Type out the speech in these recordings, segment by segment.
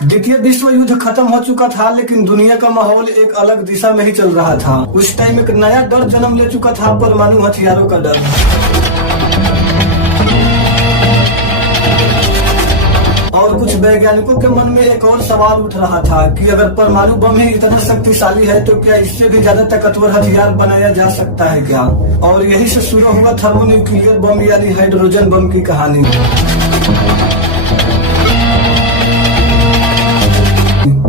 द्वितीय विश्व युद्ध खत्म हो चुका था, लेकिन दुनिया का माहौल एक अलग दिशा में ही चल रहा था। उस टाइम एक नया डर जन्म ले चुका था, परमाणु हथियारों का डर। और कुछ वैज्ञानिकों के मन में एक और सवाल उठ रहा था कि अगर परमाणु बम ही इतना शक्तिशाली है तो क्या इससे भी ज्यादा ताकतवर हथियार बनाया जा सकता है क्या? और यही से शुरू हुआ थर्मोन्यूक्लियर बम यानी हाइड्रोजन बम की कहानी।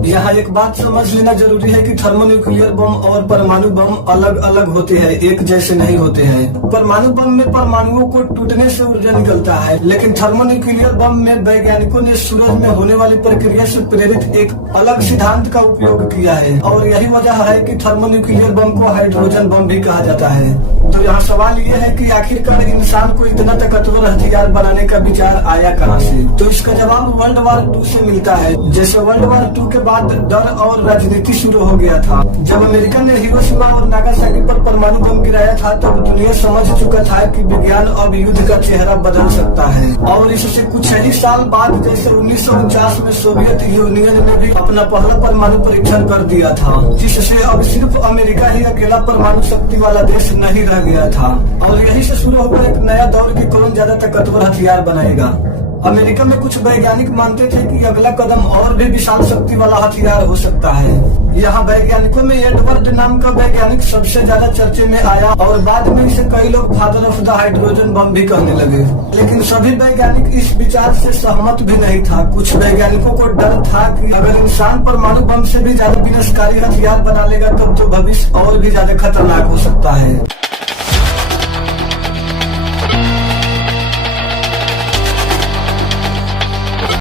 यहाँ एक बात समझ लेना जरूरी है कि थर्मोन्यूक्लियर बम और परमाणु बम अलग अलग होते हैं, एक जैसे नहीं होते हैं। परमाणु बम में परमाणुओं को टूटने से ऊर्जा निकलता है, लेकिन थर्मोन्यूक्लियर बम में वैज्ञानिकों ने सूरज में होने वाली प्रक्रिया से प्रेरित एक अलग सिद्धांत का उपयोग किया है। और यही वजह है कि थर्मोन्यूक्लियर बम को हाइड्रोजन बम भी कहा जाता है। तो यहाँ सवाल ये है कि आखिरकार इंसान को इतना ताकतवर हथियार बनाने का विचार आया कहाँ से? तो इसका जवाब वर्ल्ड वार 2 से मिलता है। जैसे वर्ल्ड वार 2 के बाद डर और राजनीति शुरू हो गया था। जब अमेरिका ने हिरोशिमा और नागासाकी पर परमाणु बम गिराया था, तब दुनिया समझ चुका था कि विज्ञान अब युद्ध का चेहरा बदल सकता है। और इससे कुछ ही साल बाद जैसे 1949 में सोवियत यूनियन ने भी अपना पहला परमाणु परीक्षण कर दिया था, जिससे अब सिर्फ अमेरिका ही अकेला परमाणु शक्ति वाला देश नहीं रह गया था। और यही से शुरू हुआ एक नया दौर की कौन ज्यादा ताकतवर हथियार बनाएगा। अमेरिका में कुछ वैज्ञानिक मानते थे कि अगला कदम और भी विशाल शक्ति वाला हथियार हो सकता है। यहाँ वैज्ञानिकों में एडवर्ड नाम का वैज्ञानिक सबसे ज्यादा चर्चे में आया और बाद में इसे कई लोग father of the hydrogen bomb भी कहने लगे। लेकिन सभी वैज्ञानिक इस विचार से सहमत भी नहीं था। कुछ वैज्ञानिकों को डर था कि अगर इंसान परमाणु बम से भी ज्यादा विनाशकारी हथियार बना लेगा तब तो भविष्य और भी ज्यादा खतरनाक हो सकता है।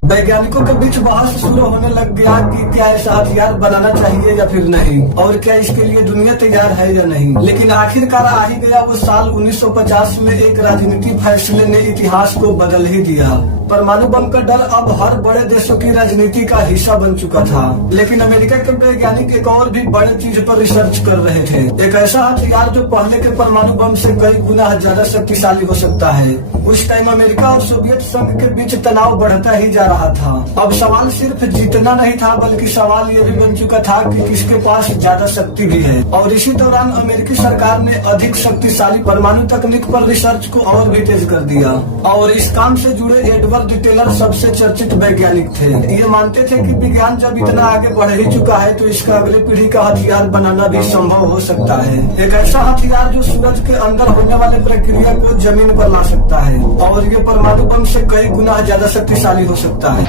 वैज्ञानिकों के बीच बहस शुरू होने लग गया कि क्या ऐसा हथियार बनाना चाहिए या फिर नहीं, और क्या इसके लिए दुनिया तैयार है या नहीं। लेकिन आखिरकार आ ही गया वो साल 1950 में एक राजनीतिक फैसले ने इतिहास को बदल ही दिया। परमाणु बम का डर अब हर बड़े देशों की राजनीति का हिस्सा बन चुका था। लेकिन अमेरिका के वैज्ञानिक एक और भी बड़े चीज पर रिसर्च कर रहे थे, एक ऐसा हथियार जो पहले के परमाणु बम से कई गुना ज्यादा शक्तिशाली हो सकता है। उस टाइम अमेरिका और सोवियत संघ के बीच तनाव बढ़ता ही जा रहा था। अब सवाल सिर्फ जीतना नहीं था, बल्कि सवाल ये भी बन चुका था कि किसके पास ज्यादा शक्ति भी है। और इसी दौरान अमेरिकी सरकार ने अधिक शक्तिशाली परमाणु तकनीक पर रिसर्च को और भी तेज कर दिया। और इस काम से जुड़े एडवर्ड टेलर सबसे चर्चित वैज्ञानिक थे। ये मानते थे कि विज्ञान जब इतना आगे बढ़ ही चुका है तो इसका अगली पीढ़ी का हथियार बनाना भी संभव हो सकता है। एक ऐसा हथियार जो सूरज के अंदर होने वाले प्रक्रिया को जमीन पर ला सकता है, और ये परमाणु बम से कई गुना ज्यादा शक्तिशाली हो सकता है।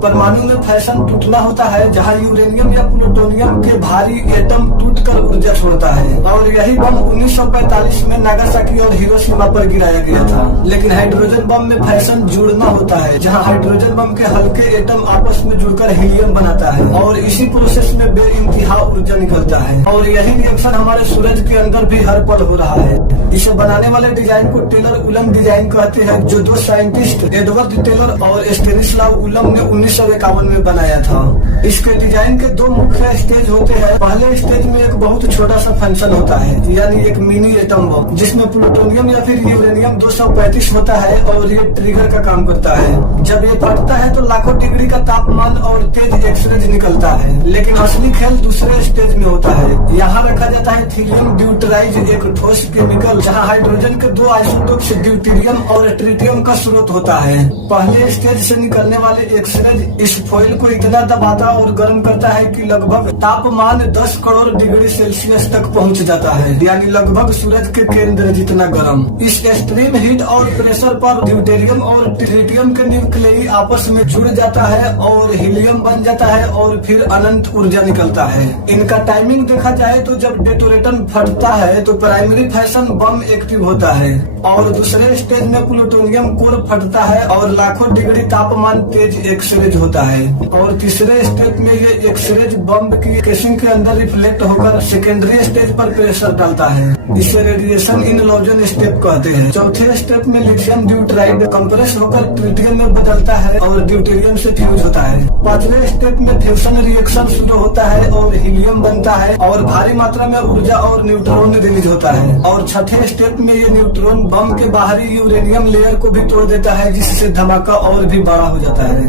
परमाणु में फैशन टूटना होता है, जहाँ यूरेनियम या प्लूटोनियम के भारी एटम टूटकर ऊर्जा छोड़ता है। और यही बम 1945 में नागासाकी और हिरोशिमा पर गिराया गया था। लेकिन हाइड्रोजन बम में फैशन जुड़ना होता है, जहाँ हाइड्रोजन बम के हल्के एटम आपस में जुड़कर हीलियम बनाता है, और इसी प्रोसेस में बेइंतहा ऊर्जा निकलता है। और यही रिएक्शन हमारे सूरज के अंदर भी हर पल हो रहा है। इसे बनाने वाले डिजाइन को टेलर उलम डिजाइन कहते हैं, जो 2 साइंटिस्ट एडवर्ड टेलर और स्टेनिस्लाव उलम ने 1951 में बनाया था। इसके डिजाइन के 2 मुख्य स्टेज होते हैं। पहले स्टेज में एक बहुत छोटा सा फंक्शन होता है, यानी एक मिनी एटम बम, जिसमें प्लूटोनियम या फिर यूरेनियम 235 होता है, और ये ट्रिगर का काम करता है। जब ये फटता है तो लाखों डिग्री का तापमान और तेज एक्सरेज निकलता है। लेकिन असली खेल दूसरे स्टेज में होता है। यहाँ रखा जाता है थीलियम ड्यूटराइज, एक ठोस केमिकल, जहाँ हाइड्रोजन के 2 आइसोटोप्स ड्यूटेरियम और ट्रिटियम का स्रोत होता है। पहले स्टेज से निकलने वाले एक्सरेज इस फॉइल को इतना दबाता और गर्म करता है कि लगभग तापमान 10 करोड़ डिग्री सेल्सियस तक पहुंच जाता है, यानी लगभग सूरज के केंद्र जितना गर्म। इस एक्सट्रीम हीट और प्रेशर पर ड्यूटेरियम और ट्रिटियम के न्यूक्लियई आपस में जुड़ जाता है और हीलियम बन जाता है, और फिर अनंत ऊर्जा निकलता है। इनका टाइमिंग देखा जाए तो जब डेटोनेटर फटता है तो प्राइमरी फैशन बम एक्टिव होता है, और दूसरे स्टेज में प्लूटोनियम कोर फटता है और लाखों डिग्री तापमान तेज एक्सरे डैमेज होता है। और तीसरे स्टेप में ये एक्सरेज बम की केसिंग के अंदर रिफ्लेक्ट होकर सेकेंडरी स्टेज पर प्रेशर डालता है। इसे रेडिएशन इनलोजन स्टेप कहते हैं। चौथे स्टेप में लिथियम ड्यूटराइड कंप्रेस होकर ट्रिटियम में बदलता है और ड्यूटेरियम से फ्यूज होता है। पांचवें स्टेप में फ्यूजन रिएक्शन शुरू होता है और हीलियम बनता है और भारी मात्रा में ऊर्जा और न्यूट्रॉन रिलीज होता है। और छठे स्टेप में ये न्यूट्रॉन बम के बाहरी यूरेनियम लेयर को भी तोड़ देता है, जिससे धमाका और भी बड़ा हो जाता है।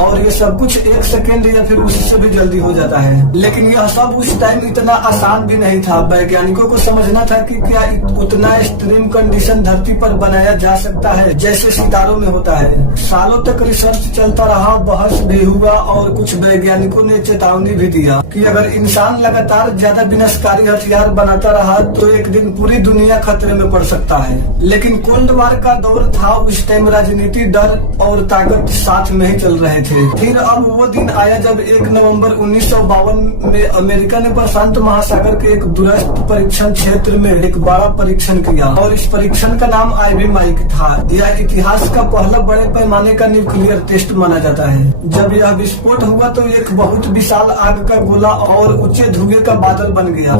और ये सब कुछ 1 सेकेंड या फिर उससे भी जल्दी हो जाता है। लेकिन यह सब उस टाइम इतना आसान भी नहीं था। वैज्ञानिकों को समझना था कि क्या उतना एक्सट्रीम कंडीशन धरती पर बनाया जा सकता है जैसे सितारों में होता है। सालों तक रिसर्च चलता रहा, बहस भी हुआ और कुछ वैज्ञानिकों ने चेतावनी भी दिया कि अगर इंसान लगातार ज्यादा विनाशकारी हथियार बनाता रहा तो एक दिन पूरी दुनिया खतरे में पड़ सकता है। लेकिन कोल्ड वार का दौर था, उस टाइम राजनीति, डर और ताकत साथ में ही चल रहे थे। फिर अब वो दिन आया जब 1 नवंबर 1952 में अमेरिका ने प्रशांत महासागर के एक दूरस्थ परीक्षण क्षेत्र में एक बड़ा परीक्षण किया और इस परीक्षण का नाम आईवी माइक था। यह इतिहास का पहला बड़े पैमाने का न्यूक्लियर टेस्ट माना जाता है। जब यह विस्फोट हुआ तो एक बहुत विशाल आग का गोला और ऊंचे धुएं का बादल बन गया।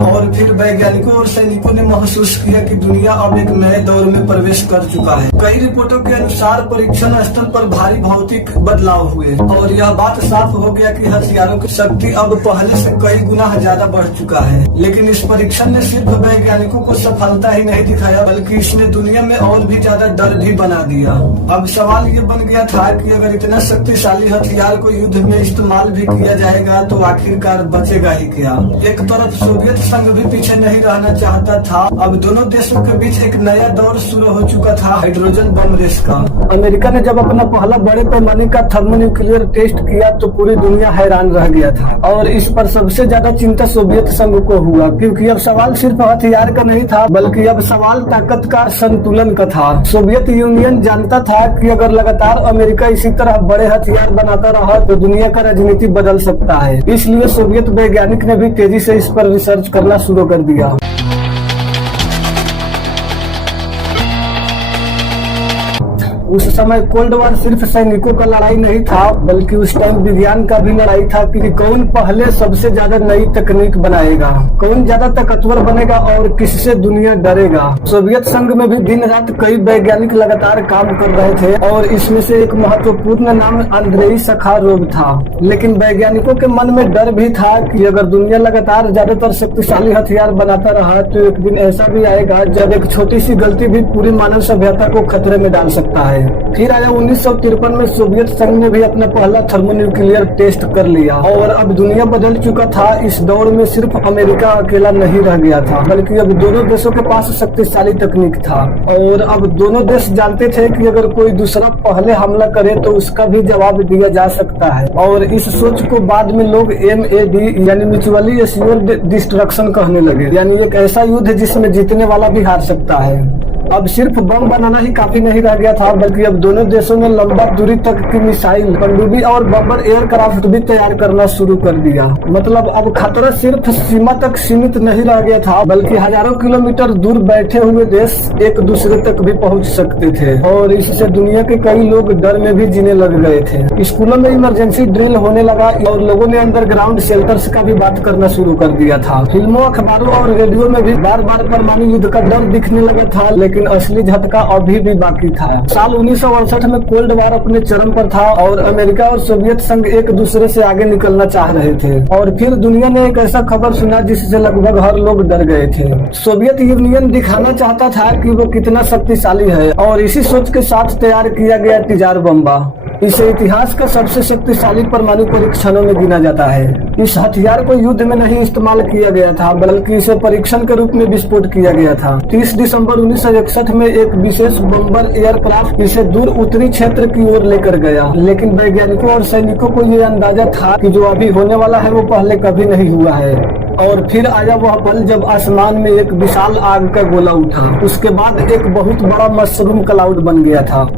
और फिर वैज्ञानिकों और सैनिकों ने महसूस किया कि दुनिया अब एक नए दौर में प्रवेश कर चुका है। कई रिपोर्टों के अनुसार परीक्षण स्थल पर भारी भौतिक बदलाव हुए और यह बात साफ हो गया कि हथियारों की शक्ति अब पहले से कई गुना ज्यादा बढ़ चुका है। लेकिन इस परीक्षण ने सिर्फ वैज्ञानिकों को सफलता ही नहीं दिखाया, बल्कि इसने दुनिया में और भी ज्यादा डर भी बना दिया। अब सवाल ये बन गया था कि अगर इतना शक्तिशाली हथियार को युद्ध में इस्तेमाल भी किया जाएगा तो आखिरकार बचेगा ही क्या। एक तरफ सोवियत संघ भी पीछे नहीं रहना चाहता था। अब दोनों देशों के बीच एक नया दौर शुरू हो चुका था, हाइड्रोजन बम रेस का। अमेरिका ने जब अपना पहला बड़े पैमाने का थर्मोन्यूक्लियर टेस्ट किया तो पूरी दुनिया हैरान रह गया था और इस पर सबसे ज्यादा चिंता सोवियत संघ को हुआ, क्योंकि अब सवाल सिर्फ हथियार का नहीं था बल्कि अब सवाल ताकत का संतुलन का था। सोवियत यूनियन जानता था कि अगर लगातार अमेरिका इसी तरह बड़े हथियार बनाता रहा तो दुनिया का राजनीति बदल सकता है। इसलिए सोवियत वैज्ञानिक ने भी तेजी से इस पर रिसर्च करना शुरू कर दिया। उस समय कोल्ड वार सिर्फ सैनिकों का लड़ाई नहीं था बल्कि उस टाइम विज्ञान का भी लड़ाई था कि कौन पहले सबसे ज्यादा नई तकनीक बनाएगा, कौन ज्यादा ताकतवर बनेगा और किससे दुनिया डरेगा। सोवियत संघ में भी दिन रात कई वैज्ञानिक लगातार काम कर रहे थे और इसमें से एक महत्वपूर्ण नाम अंद्रेई सखारोव था। लेकिन वैज्ञानिकों के मन में डर भी था कि अगर दुनिया लगातार ज्यादातर शक्तिशाली हथियार बनाता रहा तो एक दिन ऐसा भी आएगा जब एक छोटी सी गलती भी पूरी मानव सभ्यता को खतरे में डाल सकता है। फिर आया 1953 में सोवियत संघ ने भी अपना पहला थर्मोन्यूक्लियर टेस्ट कर लिया और अब दुनिया बदल चुका था। इस दौर में सिर्फ अमेरिका अकेला नहीं रह गया था बल्कि अब दोनों देशों के पास शक्तिशाली तकनीक था और अब दोनों देश जानते थे कि अगर कोई दूसरा पहले हमला करे तो उसका भी जवाब दिया जा सकता है। और इस सोच को बाद में लोग MAD यानी म्यूचुअली एश्योर्ड डिस्ट्रक्शन कहने लगे, यानी एक ऐसा युद्ध जिसमें जीतने वाला भी हार सकता है। अब सिर्फ बम बनाना ही काफी नहीं रह गया था बल्कि अब दोनों देशों में लंबा दूरी तक की मिसाइल, पनडुब्बी और बम्बर एयरक्राफ्ट भी तैयार करना शुरू कर दिया। मतलब अब खतरा सिर्फ सीमा तक सीमित नहीं रह गया था बल्कि हजारों किलोमीटर दूर बैठे हुए देश एक दूसरे तक भी पहुंच सकते थे और इससे दुनिया के कई लोग डर में भी जीने लग गए थे। स्कूलों में इमरजेंसी ड्रिल होने लगा और लोगों ने अंडरग्राउंड शेल्टर्स का भी बात करना शुरू कर दिया था। फिल्मों, अखबारों और रेडियो में भी बार बार परमाणु युद्ध का डर दिखने लगा था, लेकिन असली झटका अभी भी बाकी था। साल 1968 में कोल्ड वार अपने चरम पर था और अमेरिका और सोवियत संघ एक दूसरे से आगे निकलना चाह रहे थे। और फिर दुनिया ने एक ऐसा खबर सुना जिससे लगभग हर लोग डर गए थे। सोवियत यूनियन दिखाना चाहता था कि वो कितना शक्तिशाली है और इसी सोच के साथ तैयार किया गया टिजार बम्बा। इसे इतिहास का सबसे शक्तिशाली परमाणु परीक्षणों में गिना जाता है। इस हथियार को युद्ध में नहीं इस्तेमाल किया गया था बल्कि इसे परीक्षण के रूप में विस्फोट किया गया था। 30 दिसंबर 1961 में एक विशेष बम्बर एयरक्राफ्ट इसे दूर उत्तरी क्षेत्र की ओर लेकर गया, लेकिन वैज्ञानिकों और सैनिकों को ये अंदाजा था कि जो अभी होने वाला है वो पहले कभी नहीं हुआ है। और फिर आया वह पल जब आसमान में एक विशाल आग का गोला उठा। उसके बाद एक बहुत बड़ा मशरूम क्लाउड बन गया था।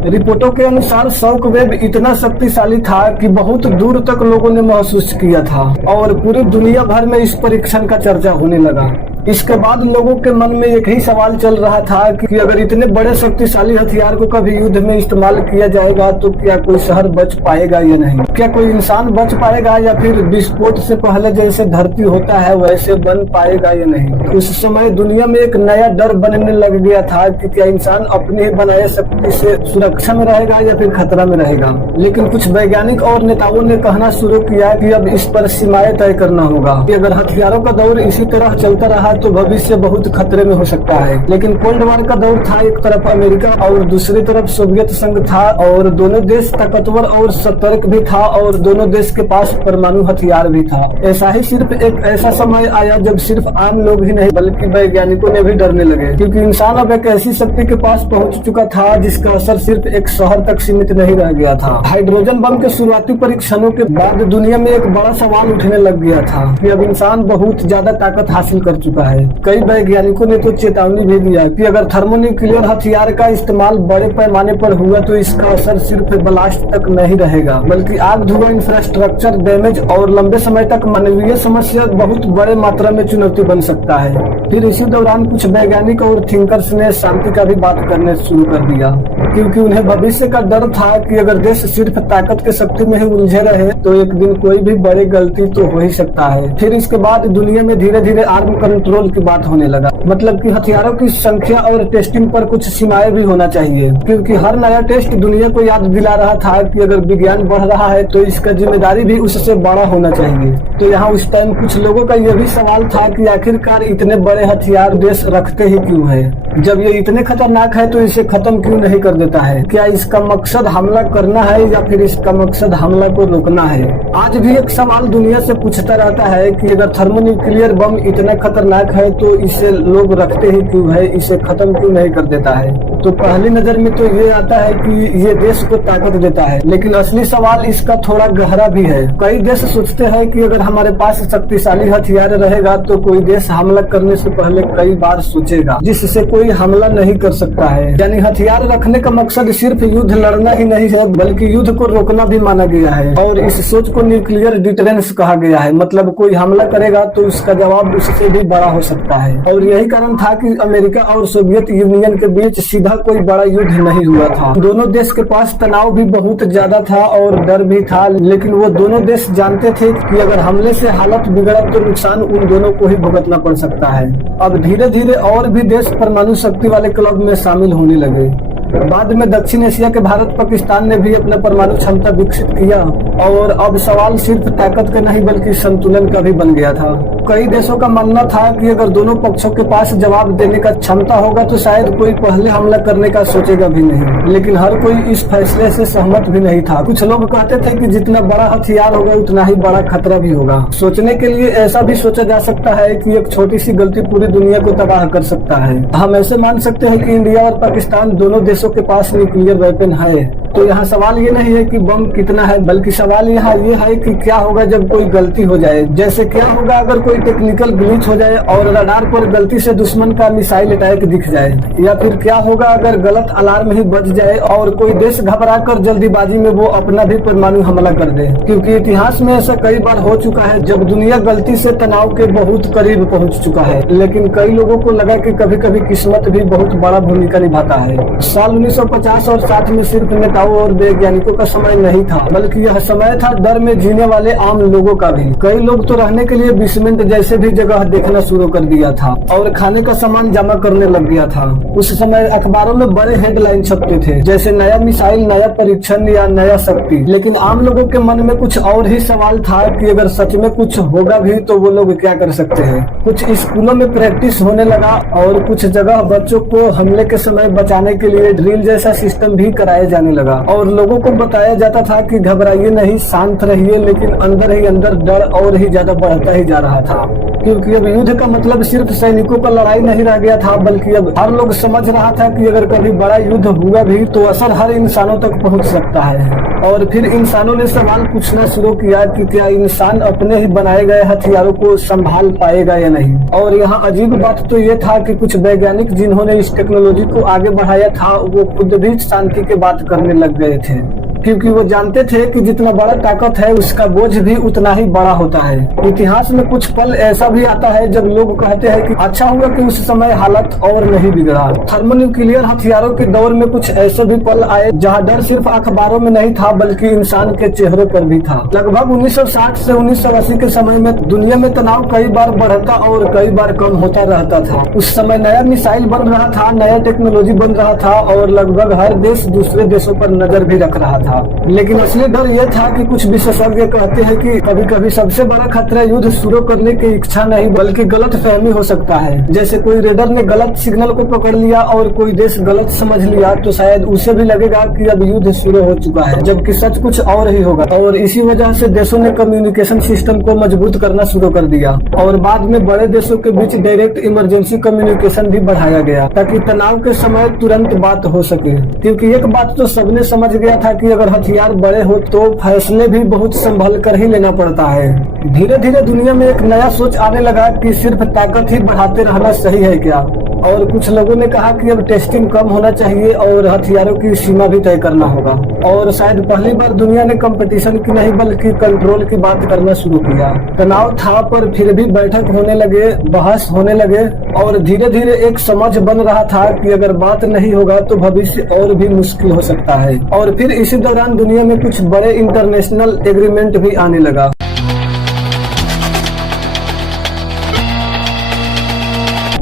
रिपोर्टों के अनुसार शॉक वेव इतना शक्तिशाली था कि बहुत दूर तक लोगों ने महसूस किया था और पूरी दुनिया भर में इस परीक्षण का चर्चा होने लगा। इसके बाद लोगों के मन में एक ही सवाल चल रहा था कि अगर इतने बड़े शक्तिशाली हथियार को कभी युद्ध में इस्तेमाल किया जाएगा तो क्या कोई शहर बच पाएगा या नहीं, क्या कोई इंसान बच पाएगा या फिर विस्फोट से पहले जैसे धरती होता है वैसे बन पाएगा या नहीं। उस समय दुनिया में एक नया डर बनने लग गया था कि क्या इंसान अपनी ही बनाए शक्ति से सुरक्षा में रहेगा या फिर खतरा में रहेगा। लेकिन कुछ वैज्ञानिक और नेताओं ने कहना शुरू किया कि अब इस पर सीमाएं तय करना होगा कि अगर हथियारों का दौर इसी तरह चलता रहा तो भविष्य बहुत खतरे में हो सकता है। लेकिन कोल्ड वॉर का दौर था, एक तरफ अमेरिका और दूसरी तरफ सोवियत संघ था और दोनों देश ताकतवर और सतर्क भी था और दोनों देश के पास परमाणु हथियार भी था। ऐसा ही सिर्फ एक ऐसा समय आया जब सिर्फ आम लोग ही नहीं बल्कि वैज्ञानिकों ने भी डरने लगे, क्योंकि इंसान अब एक ऐसी शक्ति के पास पहुंच चुका था जिसका असर सिर्फ एक शहर तक सीमित नहीं रह गया था। हाइड्रोजन बम के शुरुआती परीक्षणों के बाद दुनिया में एक बड़ा सवाल उठने लग गया था कि अब इंसान बहुत ज्यादा ताकत हासिल कर चुका है। कई वैज्ञानिकों ने तो चेतावनी भी दिया कि अगर थर्मोन्यूक्लियर हथियार का इस्तेमाल बड़े पैमाने पर हुआ तो इसका असर सिर्फ ब्लास्ट तक नहीं रहेगा बल्कि आग, धुआं, इंफ्रास्ट्रक्चर डैमेज और लंबे समय तक मानवीय समस्या बहुत बड़े मात्रा में चुनौती बन सकता है। फिर इसी दौरान कुछ वैज्ञानिक और थिंकर्स ने शांति का भी बात करने शुरू कर दिया, क्योंकि उन्हें भविष्य का डर था कि अगर देश सिर्फ ताकत के शक्ति में ही उलझे रहे तो एक दिन कोई भी बड़ी गलती तो हो ही सकता है। फिर इसके बाद दुनिया में धीरे धीरे आर्म कंट्रोल की बात होने लगा, मतलब कि हथियारों की संख्या और टेस्टिंग पर कुछ सीमाएं भी होना चाहिए, क्योंकि हर नया टेस्ट दुनिया को याद दिला रहा था कि अगर विज्ञान बढ़ रहा है तो इसका जिम्मेदारी भी उससे बड़ा होना चाहिए। तो यहाँ उस टाइम कुछ लोगों का यह भी सवाल था कि आखिरकार इतने बड़े हथियार देश रखते ही क्यों है? जब ये इतने खतरनाक है तो इसे खत्म क्यों नहीं कर देता है? क्या इसका मकसद हमला करना है या फिर इसका मकसद हमला को रोकना है? आज भी एक सवाल दुनिया से पूछता रहता है कि अगर थर्मोन्यूक्लियर बम इतना खतरनाक है तो इसे लोग रखते ही क्यों है, इसे खत्म क्यों नहीं कर देता है? तो पहली नजर में तो ये आता है कि ये देश को ताकत देता है, लेकिन असली सवाल इसका थोड़ा गहरा भी है। कई देश सोचते हैं कि अगर हमारे पास शक्तिशाली हथियार रहेगा तो कोई देश हमला करने से पहले कई बार सोचेगा, जिससे कोई हमला नहीं कर सकता है। यानी हथियार रखने का मकसद सिर्फ युद्ध लड़ना ही नहीं है बल्कि युद्ध को रोकना भी माना गया है और इस सोच को न्यूक्लियर डिटरेंस कहा गया है, मतलब कोई हमला करेगा तो उसका जवाब उससे भी बड़ा हो सकता है। और यही कारण था कि अमेरिका और सोवियत यूनियन के बीच सीधा कोई बड़ा युद्ध नहीं हुआ था। दोनों देश के पास तनाव भी बहुत ज्यादा था और डर भी था, लेकिन वो दोनों देश जानते थे कि अगर हमले से हालत बिगड़ा तो नुकसान उन दोनों को ही भुगतना पड़ सकता है। अब धीरे धीरे और भी देश परमाणु शक्ति वाले क्लब में शामिल होने लगे। बाद में दक्षिण एशिया के भारत, पाकिस्तान ने भी अपना परमाणु क्षमता विकसित किया और अब सवाल सिर्फ ताकत का नहीं बल्कि संतुलन का भी बन गया था। कई देशों का मानना था कि अगर दोनों पक्षों के पास जवाब देने का क्षमता होगा तो शायद कोई पहले हमला करने का सोचेगा भी नहीं, लेकिन हर कोई इस फैसले से सहमत भी नहीं था। कुछ लोग कहते थे कि जितना बड़ा हथियार होगा उतना ही बड़ा खतरा भी होगा। सोचने के लिए ऐसा भी सोचा जा सकता है कि एक छोटी सी गलती पूरी दुनिया को तबाह कर सकता है। हम ऐसे मान सकते हैं कि इंडिया और पाकिस्तान दोनों देशों के पास न्यूक्लियर वेपन है। तो यहाँ सवाल ये नहीं है कि बम कितना है, बल्कि सवाल यहाँ ये है कि क्या होगा जब कोई गलती हो जाए। जैसे क्या होगा अगर कोई टेक्निकल ग्लिच हो जाए और रडार पर गलती से दुश्मन का मिसाइल अटैक दिख जाए, या फिर क्या होगा अगर गलत अलार्म ही बज जाए और कोई देश घबराकर जल्दीबाजी में वो अपना भी परमाणु हमला कर दे। क्योंकि इतिहास में ऐसा कई बार हो चुका है जब दुनिया गलती से तनाव के बहुत करीब पहुंच चुका है, लेकिन कई लोगों को लगा कि कभी कभी किस्मत भी बहुत बड़ा भूमिका निभाता है। साल 1950 और 60 में सिर्फ नेताओं और वैज्ञानिकों का समय नहीं था, बल्कि यह समय था डर में जीने वाले आम लोगों का भी। कई लोग तो रहने के लिए बेसमेंट जैसे भी जगह देखना शुरू कर दिया था और खाने का सामान जमा करने लग गया था। उस समय अखबारों में बड़े हेडलाइन छपते थे, जैसे नया मिसाइल, नया परीक्षण या नया शक्ति। लेकिन आम लोगों के मन में कुछ और ही सवाल था कि अगर सच में कुछ होगा भी तो वो लोग क्या कर सकते हैं। कुछ स्कूलों में प्रैक्टिस होने लगा और कुछ जगह बच्चों को हमले के समय बचाने के लिए ड्रिल जैसा सिस्टम भी कराया जाने लगा। और लोगों को बताया जाता था कि घबराइए नहीं, शांत रहिए, लेकिन अंदर ही अंदर डर और ही ज्यादा बढ़ता ही जा रहा था, क्योंकि अब युद्ध का मतलब सिर्फ सैनिकों का लड़ाई नहीं रह गया था, बल्कि अब हर लोग समझ रहा था कि अगर कभी बड़ा युद्ध हुआ भी तो असर हर इंसानों तक पहुंच सकता है। और फिर इंसानों ने सवाल पूछना शुरू किया कि क्या इंसान अपने ही बनाए गए हथियारों को संभाल पाएगा या नहीं। और यहाँ अजीब बात तो ये था कि कुछ वैज्ञानिक जिन्होंने इस टेक्नोलॉजी को आगे बढ़ाया था वो खुद भी शांति की बात करने लग गए थे, क्योंकि वो जानते थे कि जितना बड़ा ताकत है उसका बोझ भी उतना ही बड़ा होता है। इतिहास में कुछ पल ऐसा भी आता है जब लोग कहते हैं कि अच्छा हुआ कि उस समय हालत और नहीं बिगड़ा। थर्मोन्यूक्लियर हथियारों के दौर में कुछ ऐसे भी पल आए जहां डर सिर्फ अखबारों में नहीं था बल्कि इंसान के चेहरों पर भी था। लगभग 1960 से 1980 के समय में दुनिया में तनाव कई बार बढ़ता और कई बार कम होता रहता था। उस समय नया मिसाइल बन रहा था, नया टेक्नोलॉजी बन रहा था और लगभग हर देश दूसरे देशों पर नजर भी रख रहा था। लेकिन असली डर यह था कि कुछ विशेषज्ञ कहते हैं कि कभी कभी सबसे बड़ा खतरा युद्ध शुरू करने की इच्छा नहीं बल्कि गलत फहमी हो सकता है। जैसे कोई रेडर ने गलत सिग्नल को पकड़ लिया और कोई देश गलत समझ लिया तो शायद उसे भी लगेगा कि अब युद्ध शुरू हो चुका है, जबकि सच कुछ और ही होगा। और इसी वजह से देशों ने कम्युनिकेशन सिस्टम को मजबूत करना शुरू कर दिया और बाद में बड़े देशों के बीच डायरेक्ट इमरजेंसी कम्युनिकेशन भी बढ़ाया गया ताकि तनाव के समय तुरंत बात हो सके। क्योंकि एक बात तो सबने समझ गया था कि अगर हथियार बड़े हो तो फैसले भी बहुत संभल कर ही लेना पड़ता है। धीरे धीरे दुनिया में एक नया सोच आने लगा कि सिर्फ ताकत ही बढ़ाते रहना सही है क्या। और कुछ लोगों ने कहा कि अब टेस्टिंग कम होना चाहिए और हथियारों की सीमा भी तय करना होगा। और शायद पहली बार दुनिया ने कंपटीशन की नहीं बल्कि कंट्रोल की बात करना शुरू किया। तनाव था पर फिर भी बैठक होने लगे, बहस होने लगे और धीरे धीरे एक समझ बन रहा था कि अगर बात नहीं होगा तो भविष्य और भी मुश्किल हो सकता है। और फिर इसी दौरान दुनिया में कुछ बड़े इंटरनेशनल एग्रीमेंट भी आने लगा,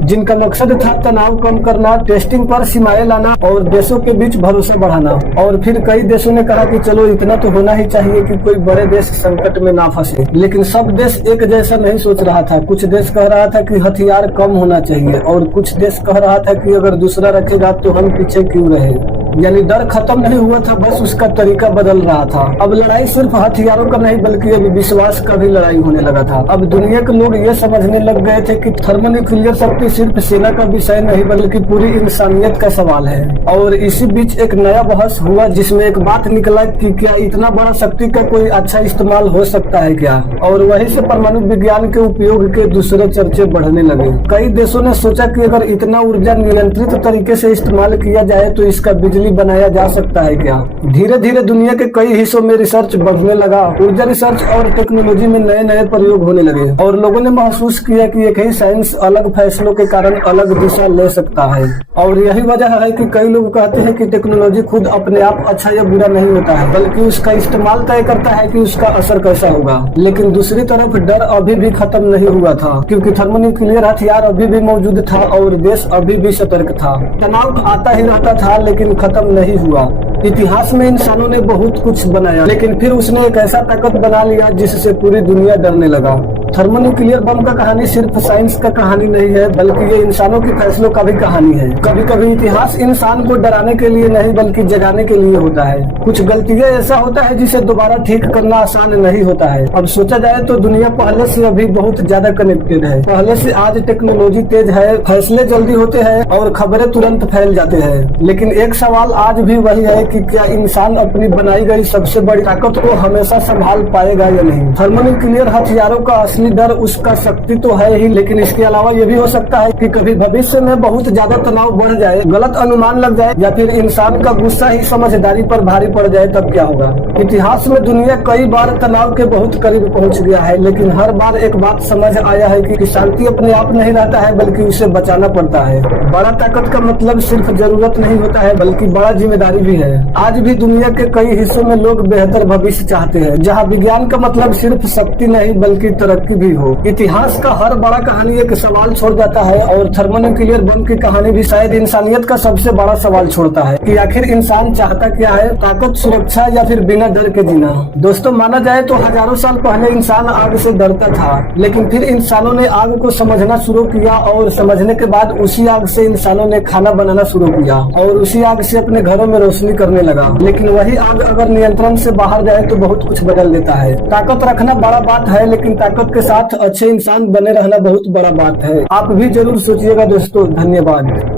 जिनका मकसद था तनाव कम करना, टेस्टिंग पर सीमाएं लाना और देशों के बीच भरोसा बढ़ाना। और फिर कई देशों ने कहा कि चलो इतना तो होना ही चाहिए कि कोई बड़े देश संकट में ना फंसे। लेकिन सब देश एक जैसा नहीं सोच रहा था। कुछ देश कह रहा था कि हथियार कम होना चाहिए और कुछ देश कह रहा था कि अगर दूसरा रखेगा तो हम पीछे क्यों रहे। यानी डर खत्म नहीं हुआ था, बस उसका तरीका बदल रहा था। अब लड़ाई सिर्फ हथियारों का नहीं बल्कि अब विश्वास का भी लड़ाई होने लगा था। अब दुनिया के लोग ये समझने लग गए थे कि थर्मोन्यूक्लियर शक्ति सिर्फ सेना का विषय नहीं बल्कि पूरी इंसानियत का सवाल है। और इसी बीच एक नया बहस हुआ जिसमें एक बात निकला कि क्या इतना बड़ा शक्ति का कोई अच्छा इस्तेमाल हो सकता है क्या। और वहीं से परमाणु विज्ञान के उपयोग के दूसरे चर्चे बढ़ने लगे। कई देशों ने सोचा कि अगर इतना ऊर्जा नियंत्रित तरीके से इस्तेमाल किया जाए तो इसका बिजली बनाया जा सकता है क्या। धीरे धीरे दुनिया के कई हिस्सों में रिसर्च बढ़ने लगा। ऊर्जा रिसर्च और टेक्नोलॉजी में नए नए प्रयोग होने लगे और लोगों ने महसूस किया कि एक ही साइंस अलग फैसलों के कारण अलग दिशा ले सकता है। और यही वजह है कि कई लोग कहते हैं कि टेक्नोलॉजी खुद अपने आप अच्छा या बुरा नहीं होता है बल्कि उसका इस्तेमाल तय करता है कि उसका असर कैसा होगा। लेकिन दूसरी तरफ डर अभी भी खत्म नहीं हुआ था, क्योंकि थर्मोन्यूक्लियर हथियार अभी भी मौजूद था और देश अभी भी सतर्क था। तनाव आता ही रहता था लेकिन खत्म नहीं हुआ। इतिहास में इंसानों ने बहुत कुछ बनाया लेकिन फिर उसने एक ऐसा ताकत बना लिया जिससे पूरी दुनिया डरने लगा। थर्मोन्यूक्लियर बम का कहानी सिर्फ साइंस का कहानी नहीं है बल्कि ये इंसानों के फैसलों का भी कहानी है। कभी कभी इतिहास इंसान को डराने के लिए नहीं बल्कि जगाने के लिए होता है। कुछ गलतियां ऐसा होता है जिसे दोबारा ठीक करना आसान नहीं होता है। अब सोचा जाए तो दुनिया पहले से अभी बहुत ज्यादा कनेक्टेड है। पहले से आज टेक्नोलॉजी तेज है, फैसले जल्दी होते हैं और खबरें तुरंत फैल जाते हैं। लेकिन एक सवाल आज भी वही है कि क्या इंसान अपनी बनाई गई सबसे बड़ी ताकत को हमेशा संभाल पाएगा या नहीं। थर्मोन्यूक्लियर हथियारों का असली डर उसका शक्ति तो है ही, लेकिन इसके अलावा ये भी हो सकता है कि कभी भविष्य में बहुत ज्यादा तनाव बढ़ जाए, गलत अनुमान लग जाए या फिर इंसान का गुस्सा ही समझदारी पर भारी पड़ जाए, तब क्या होगा। इतिहास में दुनिया कई बार तनाव के बहुत करीब पहुंच गया है, लेकिन हर बार एक बात समझ आया है कि शांति अपने आप नहीं रहता है बल्कि उसे बचाना पड़ता है। बड़ा ताकत का मतलब सिर्फ जरूरत नहीं होता है बल्कि बड़ा जिम्मेदारी भी है। आज भी दुनिया के कई हिस्सों में लोग बेहतर भविष्य चाहते हैं, जहाँ विज्ञान का मतलब सिर्फ शक्ति नहीं बल्कि तरक्की भी हो। इतिहास का हर बड़ा कहानी एक सवाल छोड़ जाता है और थर्मोन्यूक्लियर बम की कहानी भी शायद इंसानियत का सबसे बड़ा सवाल छोड़ता है कि आखिर इंसान चाहता क्या है, ताकत, सुरक्षा या फिर बिना डर के जीना। दोस्तों, माना जाए तो हजारों साल पहले इंसान आग से डरता था, लेकिन फिर इंसानों ने आग को समझना शुरू किया और समझने के बाद उसी आग से इंसानों ने खाना बनाना शुरू किया और उसी आग से अपने घरों में रोशनी करने लगा। लेकिन वही आग अगर नियंत्रण से बाहर जाए तो बहुत कुछ बदल देता है। ताकत रखना बड़ा बात है, लेकिन ताकत के साथ अच्छे इंसान बने रहना बहुत बड़ा बात है। आप भी जरूर सोचिएगा दोस्तों। धन्यवाद।